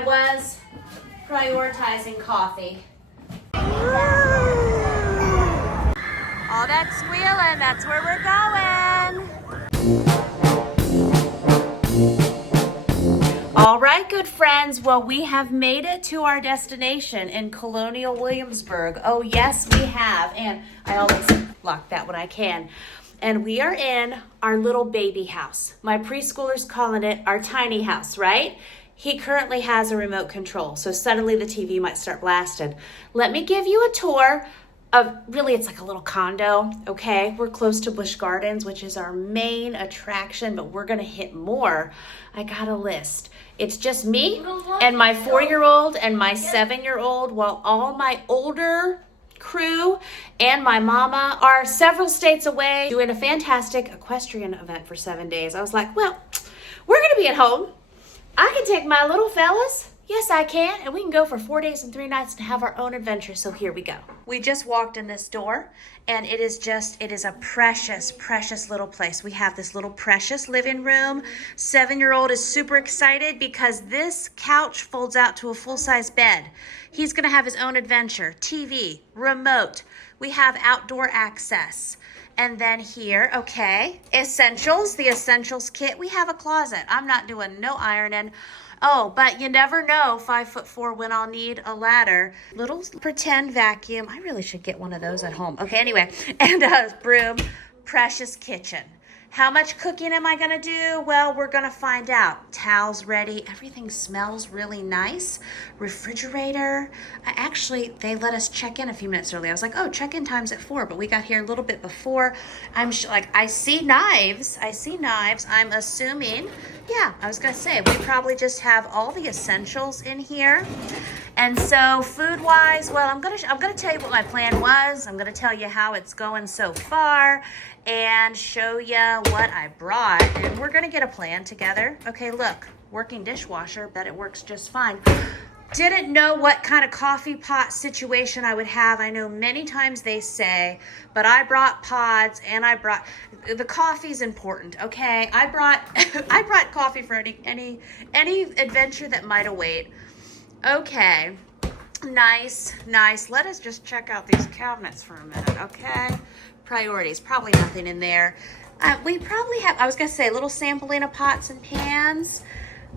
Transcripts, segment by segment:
I was prioritizing coffee. All that squealing, that's where we're going. All right, good friends. Well, we have made it to our destination in Colonial Williamsburg. Oh, yes, we have. And I always lock that when I can. And we are in our little baby house. My preschooler's calling it our tiny house, right? He currently has a remote control, so suddenly the TV might start blasting. Let me give you a tour of, really it's like a little condo, okay? We're close to Busch Gardens, which is our main attraction, but we're gonna hit more. I got a list. It's just me and my 4-year-old and my 7-year-old, while all my older crew and my mama are several states away doing a fantastic equestrian event for 7 days. I was like, well, we're gonna be at home. I can take my little fellas. Yes, I can. And we can go for 4 days and 3 nights to have our own adventure. So here we go. We just walked in this door and it is a precious, precious little place. We have this little precious living room. 7-year-old is super excited because this couch folds out to a full-size bed. He's gonna have his own adventure, TV, remote. We have outdoor access. And then here, okay, essentials, the essentials kit. We have a closet. I'm not doing no ironing. Oh, but you never know, 5'4", when I'll need a ladder. Little pretend vacuum. I really should get one of those at home. Okay, anyway, and a broom, precious kitchen. How much cooking am I gonna do? Well, we're gonna find out. Towels ready, everything smells really nice. Refrigerator. They let us check in a few minutes early. I was like, oh, check-in time's at 4, but we got here a little bit before. I see knives. I'm assuming, yeah, I was gonna say, we probably just have all the essentials in here. And so food-wise, well, I'm gonna tell you what my plan was. I'm gonna tell you how it's going so far and show you what I brought. And we're gonna get a plan together. Okay, look, working dishwasher, bet it works just fine. Didn't know what kind of coffee pot situation I would have. I know many times they say, but I brought pods and the coffee's important, okay? I brought coffee for any adventure that might await. Okay, nice. Let us just check out these cabinets for a minute, okay? Priorities, probably nothing in there. We probably have, I was gonna say, a little sampling of pots and pans.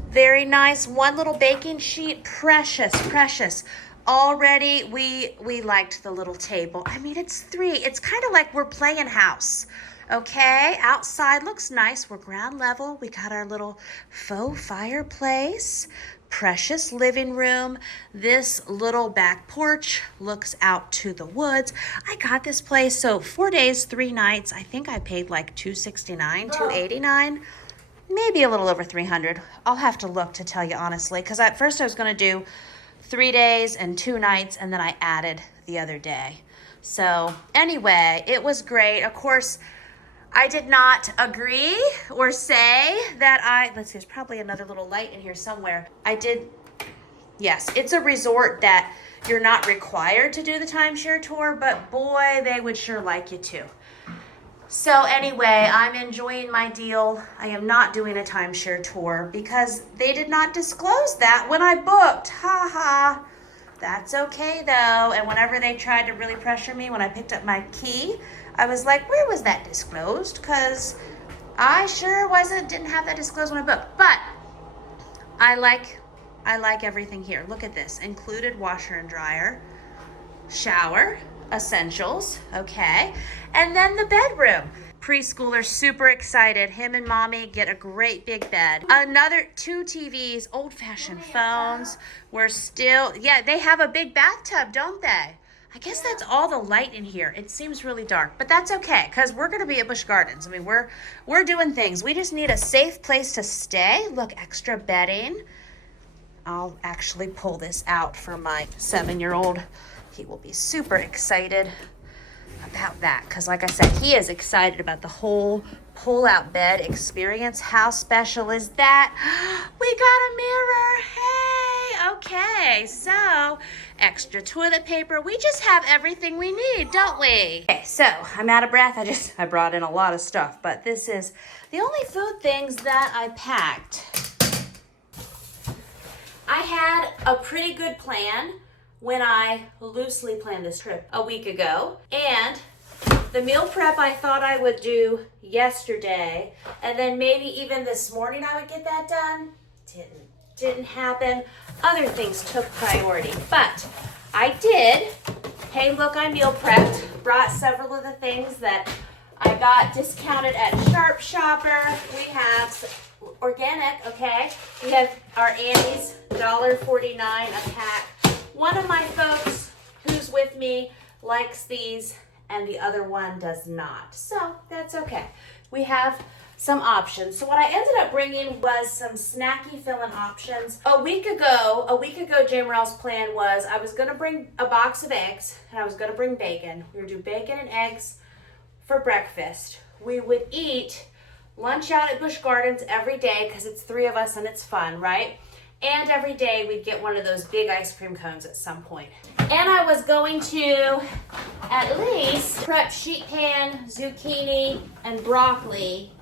Very nice. One little baking sheet, precious. Already, we liked the little table. I mean, it's 3. It's kind of like we're playing house. Okay, outside looks nice. We're ground level. We got our little faux fireplace. Precious living room. This little back porch looks out to the woods. I got this place, so 4 days, 3 nights. I think I paid like $269, $289, maybe a little over $300. I'll have to look to tell you honestly, because at first I was going to do 3 days and 2 nights, and then I added the other day. So anyway, it was great. Of course, I did not agree or say that let's see, there's probably another little light in here somewhere. Yes, it's a resort that you're not required to do the timeshare tour, but boy, they would sure like you to. So anyway, I'm enjoying my deal. I am not doing a timeshare tour because they did not disclose that when I booked. Ha ha. That's okay though. And whenever they tried to really pressure me when I picked up my key, I was like, where was that disclosed? Because I sure didn't have that disclosed when I booked. But I like everything here. Look at this. Included washer and dryer, shower, essentials, okay. And then the bedroom. Preschooler super excited. Him and mommy get a great big bed. Another 2 TVs, old-fashioned phones. They have a big bathtub, don't they? I guess that's all the light in here. It seems really dark, but that's okay because we're going to be at Busch Gardens. I mean, we're doing things. We just need a safe place to stay. Look, extra bedding. I'll actually pull this out for my 7-year-old. He will be super excited about that because, like I said, he is excited about the whole pull-out bed experience. How special is that? We got a mirror. Hey, okay, so extra toilet paper. We just have everything we need, don't we? Okay, so I'm out of breath. I brought in a lot of stuff, but this is the only food things that I packed. I had had a pretty good plan when I loosely planned this trip a week ago. And the meal prep I thought I would do yesterday, and then maybe even this morning I would get that done. Didn't happen. Other things took priority, but I did. Hey, look, I meal prepped. Brought several of the things that I got discounted at Sharp Shopper. We have organic, okay? We have our Annie's $1.49 a pack. One of my folks who's with me likes these and the other one does not. So that's okay. We have some options. So what I ended up bringing was some snacky filling options. A week ago, J. Morrell's plan was I was gonna bring a box of eggs and I was gonna bring bacon. We would do bacon and eggs for breakfast. We would eat lunch out at Busch Gardens every day because it's 3 of us and it's fun, right? And every day we'd get one of those big ice cream cones at some point. And I was going to at least prep sheet pan, zucchini, and broccoli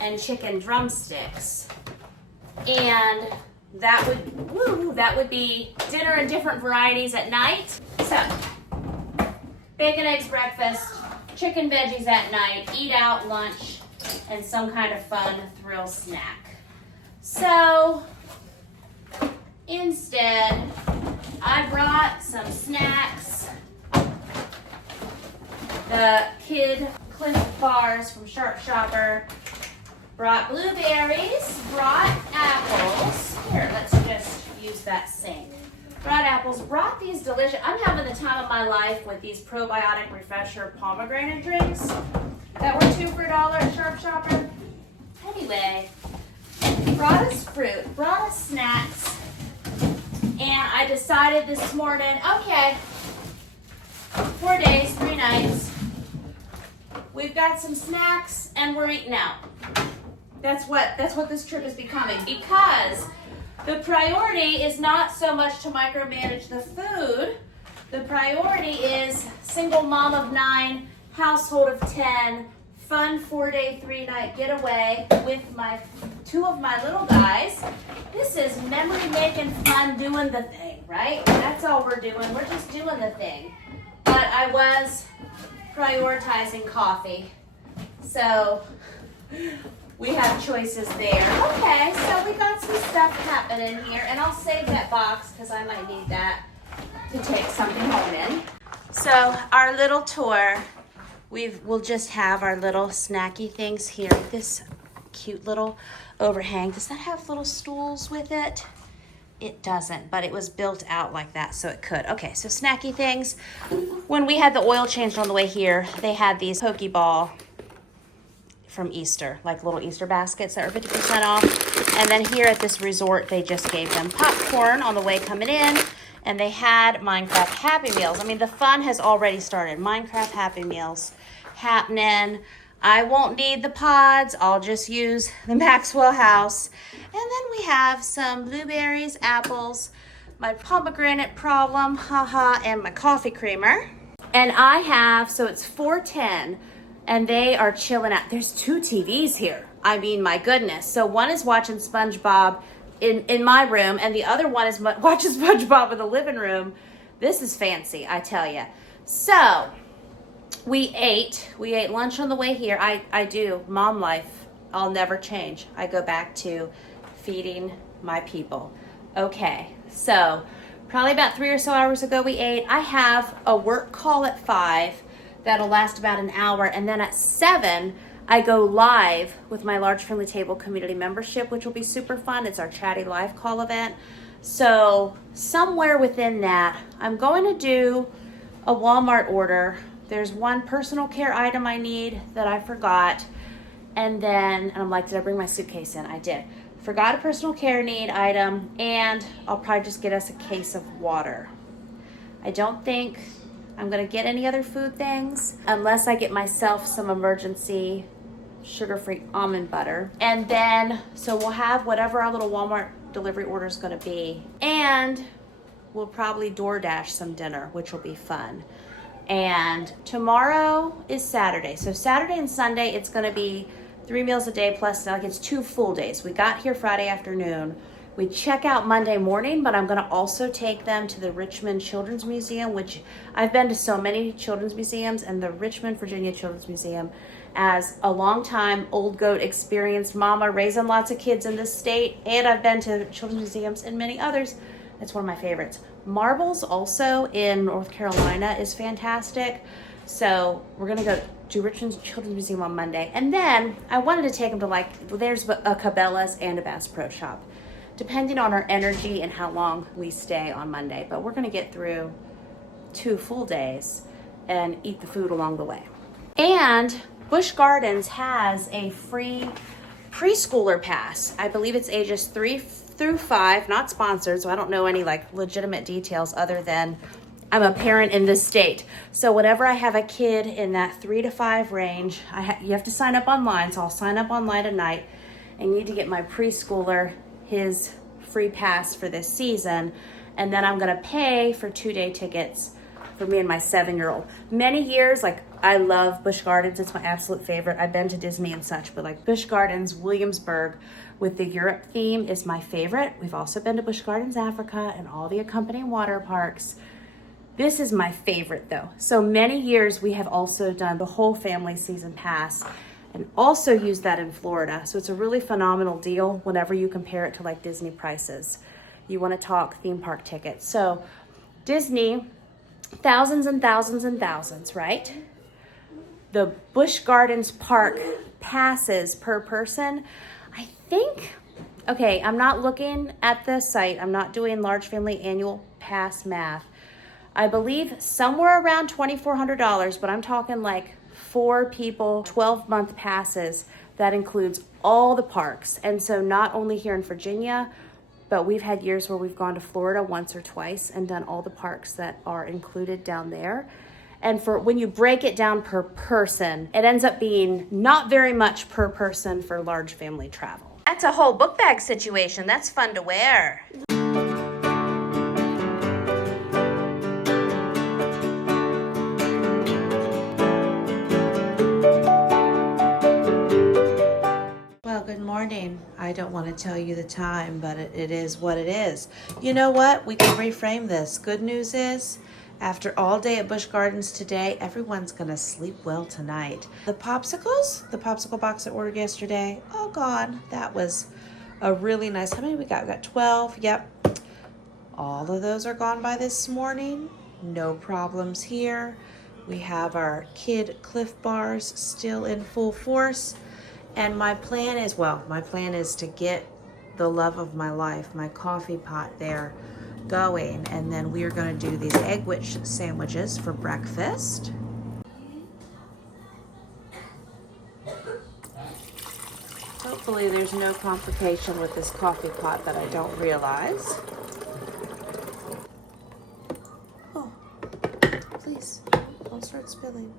and chicken drumsticks. And that would be dinner in different varieties at night. So, bacon, eggs, breakfast, chicken veggies at night, eat out lunch, and some kind of fun thrill snack. So, instead, I brought some snacks. The Kid Cliff bars from Sharp Shopper. Brought blueberries, brought apples. Here, let's just use that sink. Brought apples, brought these delicious, I'm having the time of my life with these probiotic refresher pomegranate drinks that were 2 for $1 at Sharp Shopper. Anyway, brought us fruit, brought us snacks, and I decided this morning, okay, 4 days, 3 nights, we've got some snacks and we're eating out. That's what this trip is becoming, because the priority is not so much to micromanage the food. The priority is single mom of 9, household of 10, fun 4-day, 3-night getaway with my 2 of my little guys. This is memory making fun, doing the thing, right? That's all we're doing. We're just doing the thing. But I was prioritizing coffee. So we have choices there. Okay, so we got some stuff happening here, and I'll save that box because I might need that to take something home in. So our little tour, we'll just have our little snacky things here. This cute little overhang. Does that have little stools with it? It doesn't, but it was built out like that, so it could. Okay, so snacky things. When we had the oil changed on the way here, they had these Pokeball from Easter, like little Easter baskets that are 50% off. And then here at this resort, they just gave them popcorn on the way coming in, and they had Minecraft Happy Meals. I mean, the fun has already started. Minecraft Happy Meals happening. I won't need the pods. I'll just use the Maxwell house. And then we have some blueberries, apples, my pomegranate problem, haha, and my coffee creamer. And I have, so it's 4:10. And they are chilling out. There's 2 TVs here. I mean, my goodness. So one is watching SpongeBob in my room, and the other one is watching SpongeBob in the living room. This is fancy, I tell you. So we ate lunch on the way here. I do, mom life, I'll never change. I go back to feeding my people. Okay, so probably about 3 or so hours ago we ate. I have a work call at 5. That'll last about an hour, and then at 7 I go live with my Large Friendly Table community membership, which will be super fun. It's our chatty live call event. So somewhere within that, I'm going to do a Walmart order. There's one personal care item I need that I forgot, and I'm like, did I bring my suitcase in? I did. Forgot a personal care need item, and I'll probably just get us a case of water. I don't think I'm gonna get any other food things unless I get myself some emergency sugar-free almond butter. And then, so we'll have whatever our little Walmart delivery order is gonna be. And we'll probably DoorDash some dinner, which will be fun. And tomorrow is Saturday. So Saturday and Sunday, it's gonna be 3 meals a day plus, like it's 2 full days. We got here Friday afternoon. We check out Monday morning, but I'm gonna also take them to the Richmond Children's Museum, which I've been to so many children's museums, and the Richmond, Virginia Children's Museum, as a longtime old goat experienced mama raising lots of kids in this state, and I've been to children's museums and many others. It's one of my favorites. Marbles also in North Carolina is fantastic. So we're gonna go to Richmond Children's Museum on Monday. And then I wanted to take them to there's a Cabela's and a Bass Pro Shop, depending on our energy and how long we stay on Monday. But we're gonna get through 2 full days and eat the food along the way. And Busch Gardens has a free preschooler pass. I believe it's ages 3 through 5, not sponsored, so I don't know any legitimate details other than I'm a parent in this state. So whenever I have a kid in that 3 to 5 range, you have to sign up online. So I'll sign up online tonight and need to get my preschooler his free pass for this season. And then I'm gonna pay for 2-day tickets for me and my 7-year-old. Many years, I love Busch Gardens. It's my absolute favorite. I've been to Disney and such, but Busch Gardens, Williamsburg with the Europe theme is my favorite. We've also been to Busch Gardens, Africa, and all the accompanying water parks. This is my favorite though. So many years we have also done the whole family season pass and also used that in Florida. So it's a really phenomenal deal whenever you compare it to Disney prices. You wanna talk theme park tickets. So Disney, thousands and thousands and thousands, right? The Busch Gardens park passes per person, I think, okay, I'm not looking at the site. I'm not doing large family annual pass math. I believe somewhere around $2,400, but I'm talking 4 people, 12-month passes. That includes all the parks. And so not only here in Virginia, but we've had years where we've gone to Florida once or twice and done all the parks that are included down there. And for when you break it down per person, it ends up being not very much per person for large family travel. That's a whole book bag situation. That's fun to wear. Good morning. I don't want to tell you the time, but it is what it is. You know what? We can reframe this. Good news is, after all day at Busch Gardens today, everyone's going to sleep well tonight. The popsicle box I ordered yesterday, all gone. That was a really nice, how many we got? We got 12. Yep. All of those are gone by this morning. No problems here. We have our kid Cliff Bars still in full force. And my plan is to get the love of my life, my coffee pot there going. And then we are going to do these egg which sandwiches for breakfast. Hopefully there's no complication with this coffee pot that I don't realize. Oh, please, don't start spilling.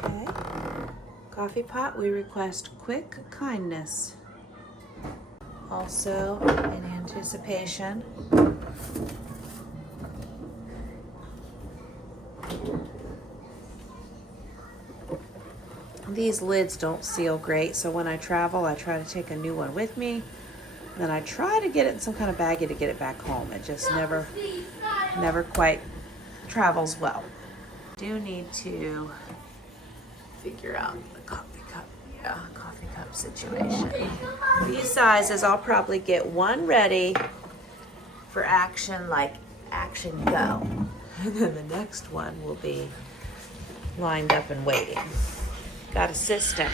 Okay, coffee pot, we request quick kindness. Also, in anticipation, these lids don't seal great, so when I travel, I try to take a new one with me. Then I try to get it in some kind of baggie to get it back home. It just never quite travels well. Do need to figure out the coffee cup situation. These sizes, I'll probably get one ready for action, like action go. And then the next one will be lined up and waiting. Got a system.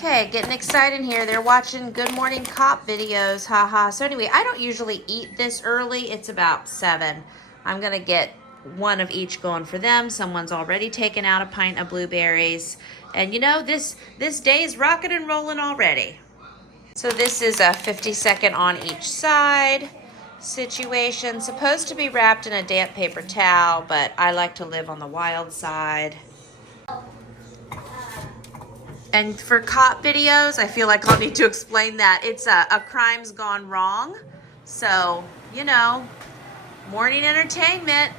Okay, getting excited here. They're watching Good Morning Cop videos, haha. So anyway, I don't usually eat this early. It's about 7. I'm gonna get one of each going for them. Someone's already taken out a pint of blueberries. And you know, this day is rocking and rolling already. So this is a 50-second on each side situation. Supposed to be wrapped in a damp paper towel, but I like to live on the wild side. And for cop videos, I feel like I'll need to explain that. It's a crime's gone wrong. So, you know, morning entertainment.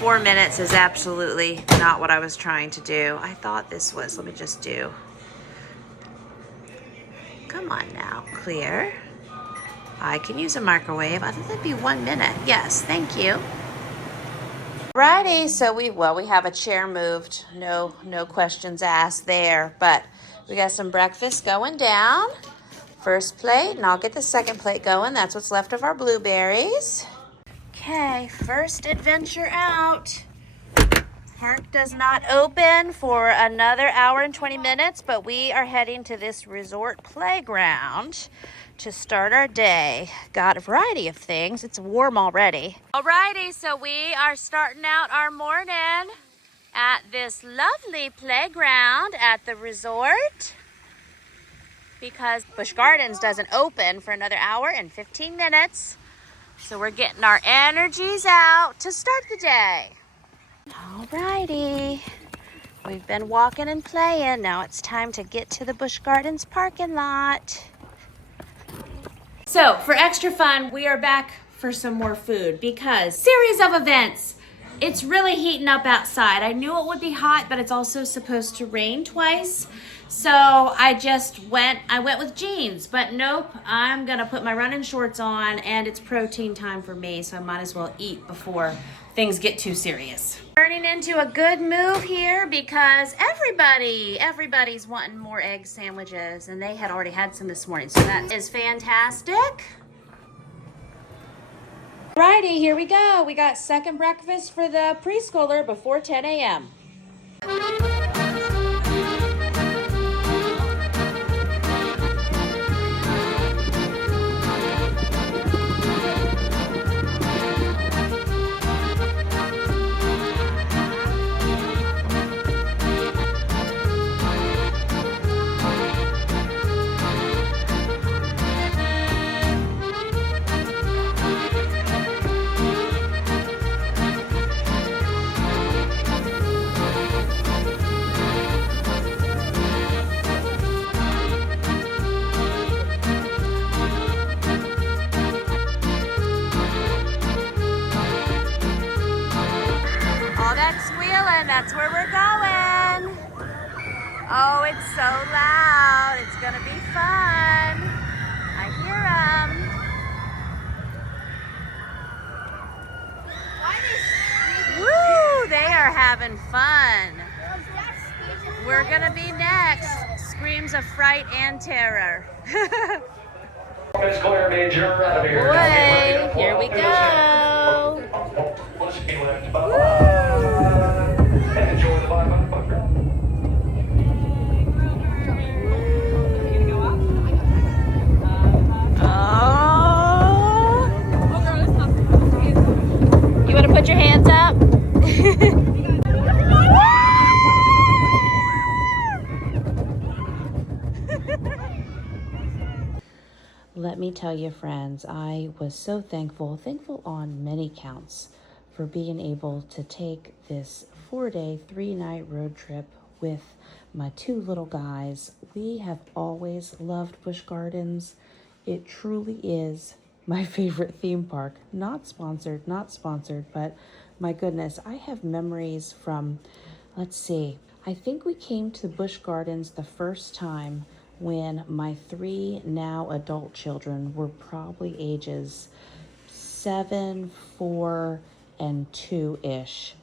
4 minutes is absolutely not what I was trying to do. I thought this was, let me just do. Come on now, clear. I can use a microwave. I think that'd be 1 minute. Yes, thank you. Righty, so we have a chair moved. No questions asked there, but we got some breakfast going down. First plate, and I'll get the second plate going. That's what's left of our blueberries. Okay, first adventure out. Park does not open for another hour and 20 minutes, but we are heading to this resort playground to start our day. Got a variety of things. It's warm already. Alrighty, so we are starting out our morning at this lovely playground at the resort because Busch Gardens doesn't open for another hour and 15 minutes. So we're getting our energies out to start the day. Alrighty, we've been walking and playing. Now it's time to get to the Busch Gardens parking lot. So for extra fun, we are back for some more food because series of events. It's really heating up outside. I knew it would be hot, but it's also supposed to rain twice. So I went with jeans, but nope, I'm gonna put my running shorts on and it's protein time for me, so I might as well eat before things get too serious. Turning into a good move here because everybody's wanting more egg sandwiches and they had already had some this morning, so that is fantastic. Alrighty, here we go. We got second breakfast for the preschooler before 10 a.m. That's where we're going. Oh, it's so loud. It's gonna be fun. I hear them. Woo, they are having fun. We're gonna be next. Screams of fright and terror. Boy, here we go. Woo. Enjoy the motherfucker. Oh. You want to put your hands up? Let me tell you, friends, I was so thankful on many counts for being able to take this 4-day, 3-night road trip with my 2 little guys. We have always loved Busch Gardens. It truly is my favorite theme park. Not sponsored, but my goodness, I have memories from, let's see, I think we came to Busch Gardens the first time when my 3 now adult children were probably ages 7, 4, and 2-ish.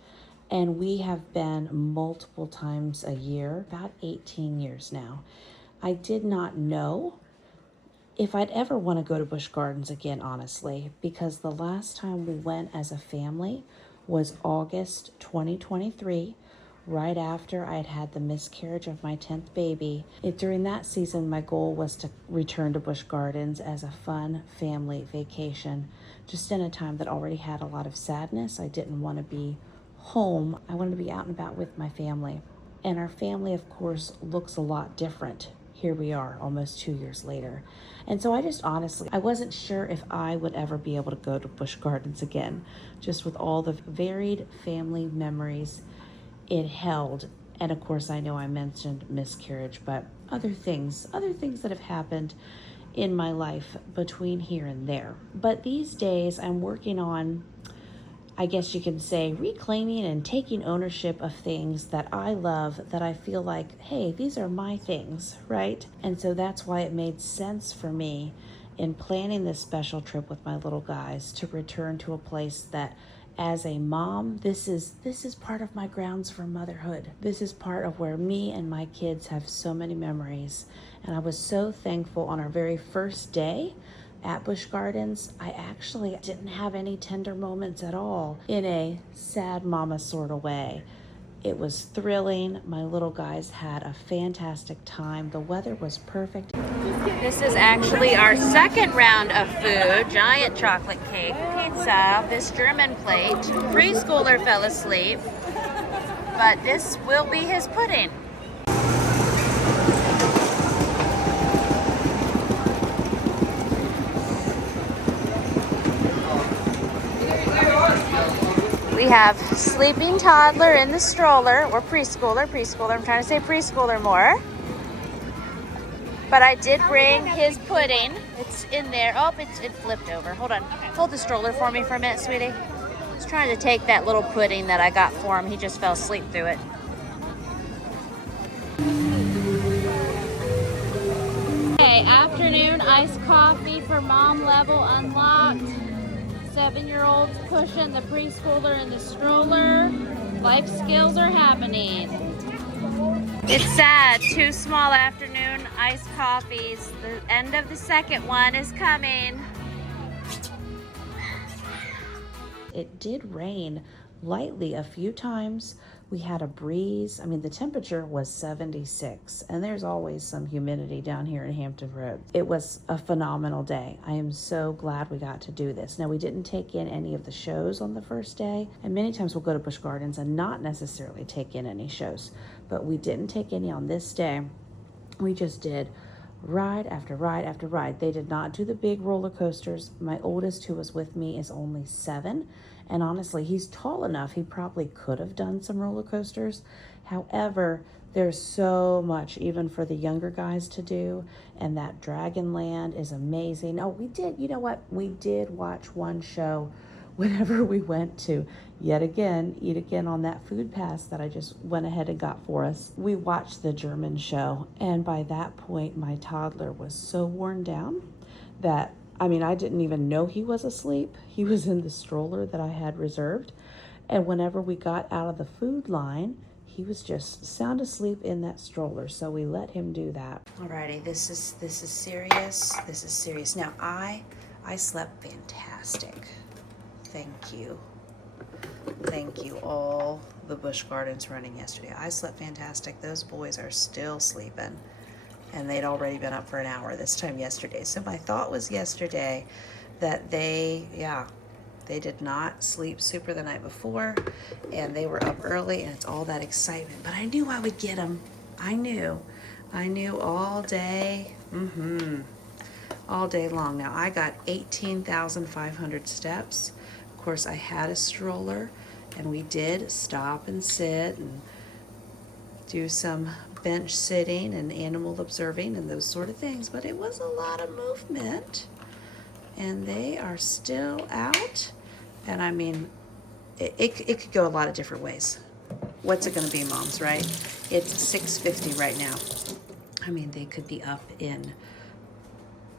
And we have been multiple times a year, about 18 years now. I did not know if I'd ever want to go to Busch Gardens again, honestly, because the last time we went as a family was August 2023, right after I'd had the miscarriage of my 10th baby. During that season, my goal was to return to Busch Gardens as a fun family vacation, just in a time that already had a lot of sadness. I didn't want to be home. I wanted to be out and about with my family. And our family, of course, looks a lot different. Here we are, almost 2 years later. And so I just honestly, I wasn't sure if I would ever be able to go to Busch Gardens again, just with all the varied family memories it held. And of course, I know I mentioned miscarriage, but other things that have happened in my life between here and there. But these days I'm working on I guess you can say, reclaiming and taking ownership of things that I love, that I feel like, hey, these are my things, right? And so that's why it made sense for me in planning this special trip with my little guys to return to a place that, as a mom, this is part of my grounds for motherhood. This is part of where me and my kids have so many memories. And I was so thankful on our very first day at Busch Gardens. I actually didn't have any tender moments at all, in a sad mama sort of way. It was thrilling. My little guys had a fantastic time. The weather was perfect. This is actually our second round of food. Giant chocolate cake, pizza, this German plate. Preschooler fell asleep, but this will be his pudding. We have sleeping toddler in the stroller, or preschooler. I'm trying to say preschooler more. But I did bring his pudding. It's in there. Oh, it flipped over. Hold on. Hold the stroller for me for a minute, sweetie. I was trying to take that little pudding that I got for him. He just fell asleep through it. Okay, afternoon iced coffee for mom level unlocked. 7-year-olds pushing the preschooler in the stroller. Life skills are happening. It's sad. 2 small afternoon iced coffees. The end of the second one is coming. It did rain lightly a few times. We had a breeze. I mean, the temperature was 76, and there's always some humidity down here in Hampton Roads. It was a phenomenal day. I am so glad we got to do this. Now, we didn't take in any of the shows on the first day, and many times we'll go to Busch Gardens and not necessarily take in any shows, but we didn't take any on this day. We just did ride after ride after ride. They did not do the big roller coasters. My oldest, who was with me, is only 7. And honestly, he's tall enough. He probably could have done some roller coasters. However, there's so much even for the younger guys to do. And that Dragonland is amazing. Oh, we did, you know what? We did watch one show whenever we went to, yet again, eat again on that food pass that I just went ahead and got for us. We watched the German show. And by that point, my toddler was so worn down that, I mean, I didn't even know he was asleep. He was in the stroller that I had reserved. And whenever we got out of the food line, he was just sound asleep in that stroller. So we let him do that. Alrighty, this is serious. This is serious. Now, I slept fantastic. Thank you. Thank you, all the Busch Gardens running yesterday. I slept fantastic. Those boys are still sleeping. And they'd already been up for an hour this time yesterday. So my thought was yesterday that they did not sleep super the night before, and they were up early, and it's all that excitement. But I knew I would get them. I knew all day, all day long. Now, I got 18,500 steps. Of course, I had a stroller, and we did stop and sit and do some bench sitting and animal observing and those sort of things, but it was a lot of movement, and they are still out. And I mean, it could go a lot of different ways. What's it going to be, moms, right? It's 6:50 right now. I mean, they could be up in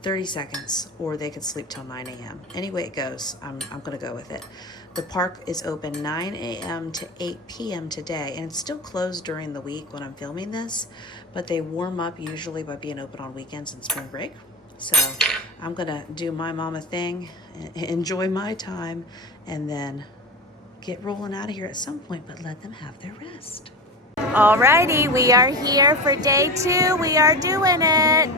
30 seconds, or they could sleep till 9 a.m. Any way it goes, I'm going to go with it. The park is open 9 a.m. to 8 p.m. today, and it's still closed during the week when I'm filming this, but they warm up usually by being open on weekends and spring break. So I'm going to do my mama thing, enjoy my time, and then get rolling out of here at some point, but let them have their rest. Alrighty, we are here for day 2. We are doing it.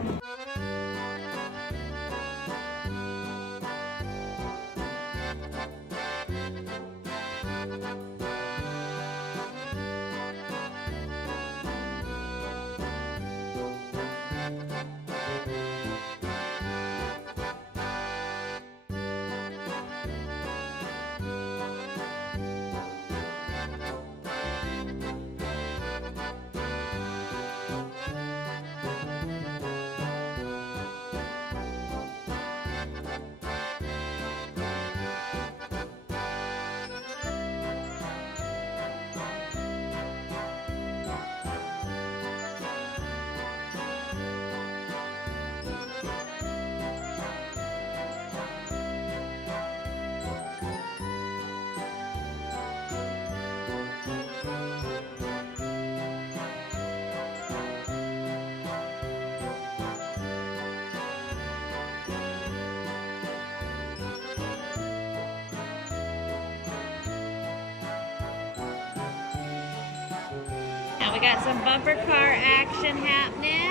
we got some bumper car action happening.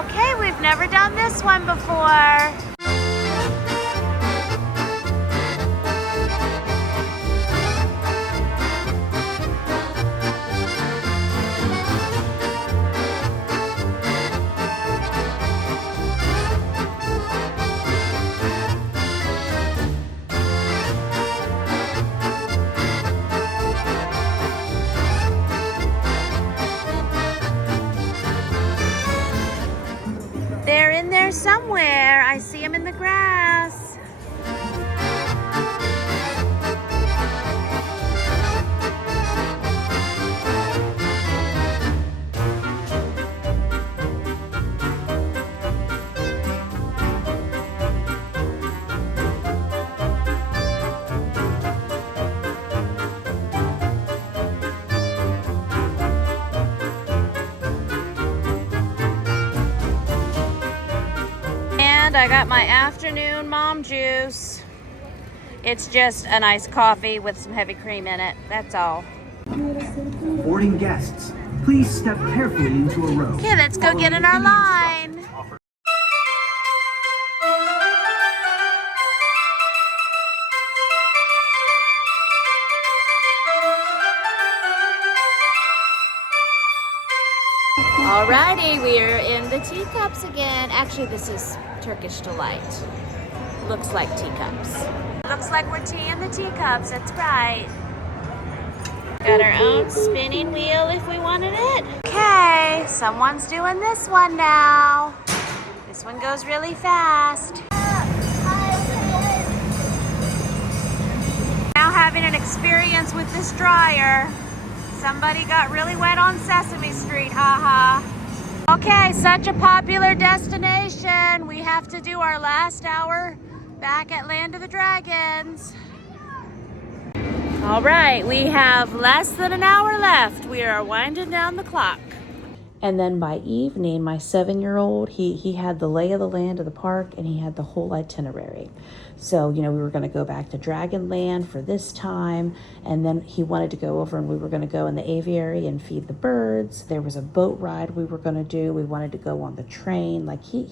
Okay, we've never done this one before. They're in there somewhere. I see them in the grass. And I got my afternoon mom juice. It's just a nice coffee with some heavy cream in it. That's all. Boarding guests, please step carefully into a row. Okay, let's go get in our line. Alrighty, we are in the teacups again. Actually, this is Turkish Delight. Looks like teacups. Looks like we're teaing the teacups, that's right. Got our own spinning wheel if we wanted it. Okay, someone's doing this one now. This one goes really fast. Now having an experience with this dryer. Somebody got really wet on Sesame Street, haha. Okay, such a popular destination. We have to do our last hour back at Land of the Dragons. All right, we have less than an hour left. We are winding down the clock. And then by evening, my 7-year-old, he had the lay of the land of the park and he had the whole itinerary. So, we were going to go back to Dragonland for this time. And then he wanted to go over and we were going to go in the aviary and feed the birds. There was a boat ride we were going to do. We wanted to go on the train. Like he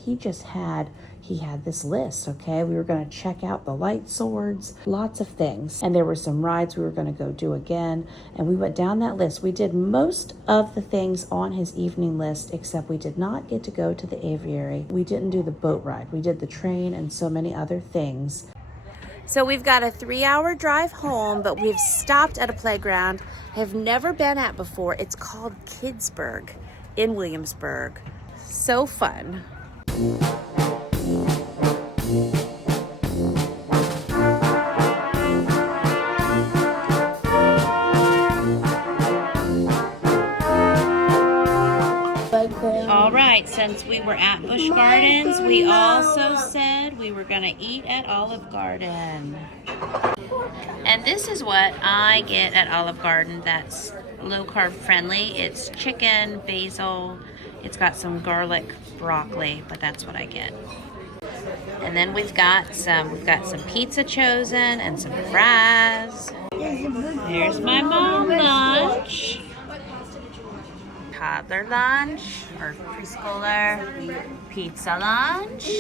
had this list, okay? We were going to check out the light swords, lots of things. And there were some rides we were going to go do again. And we went down that list. We did most of the things on his evening list, except we did not get to go to the aviary. We didn't do the boat ride. We did the train and so many other things. So we've got a 3-hour drive home, but we've stopped at a playground I've never been at before. It's called Kidsburg in Williamsburg. So fun. All right, since we were at Busch Gardens, we also said we were gonna eat at Olive Garden. And this is what I get at Olive Garden that's low carb friendly. It's chicken, basil, it's got some garlic, broccoli, but that's what I get. And then we've got some pizza chosen and some fries. Here's my mom lunch. Toddler lunch or preschooler pizza lunch.